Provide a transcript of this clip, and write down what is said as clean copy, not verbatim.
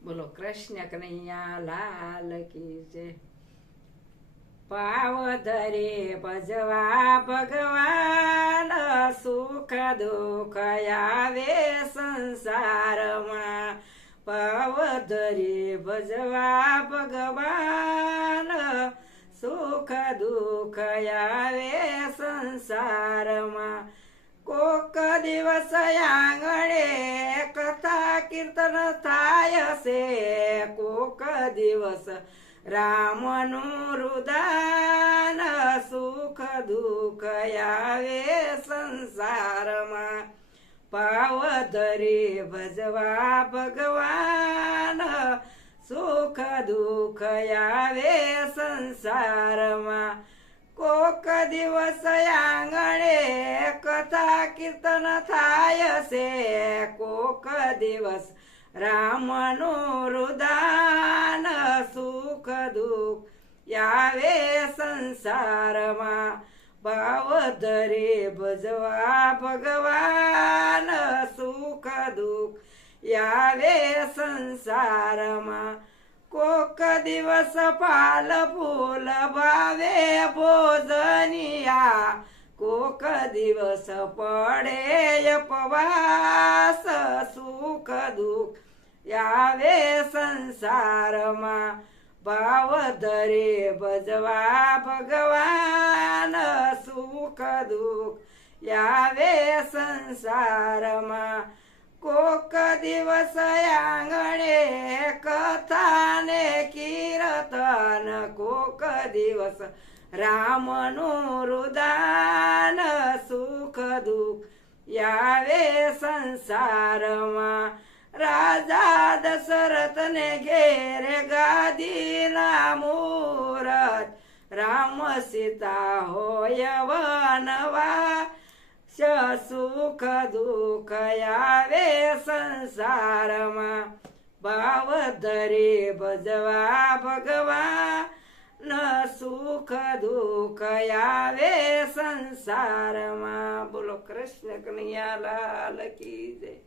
બોલો કૃષ્ણ કનૈયા લાલ કી જય। પાવધરે ભજવા ભગવાન, સુખ દુઃખ આવે સંસારમાં। પાવધરે ભજવા ભગવાન, સુખ દુઃખ આવે સંસારમાં। કોક દિવસ આંગણે કથા કીર્તન થાય છે, કોક દિવસ રામનું રુદાન, સુખ દુઃખ આવે સંસારમાં। પાવધરી ભજવા ભગવાન, સુખ દુઃખ આવે સંસારમાં। કોક દિવસ આંગણે કથા કીર્તન થાય છે, કોક દિવસ રામનું રુદાન, સુખ દુઃખ આવે સંસારમાં। ભાવધરે ભજવા ભગવાન, સુખ દુઃખ આવે સંસારમાં। કોક દિવસ ફાલ ફૂલ ભાવે ભોજનિયા, કોક દિવસ પડે ઉપવાસ, સુખ દુઃખ આવે સંસારમાં। ભાવધરે ભજવા ભગવાન, સુખ દુઃખ આવે સંસારમાં। કોક દિવસ આંગણે કથા ને કીર્તન, કોક દિવસ રામનું રુદાન, સુખ દુઃખ આવે સંસારમાં। રાજા દશરથ ને ઘેરે ગાદીના મૂરત, રામ સીતા હોય વનવા, સુખ દુઃખ આવે સંસારમાં। ભાવધરે ભજવા ભગવાન, સુખ દુઃખ આવે સંસારમાં। બોલો કૃષ્ણ કનૈયા લાલ કી જય।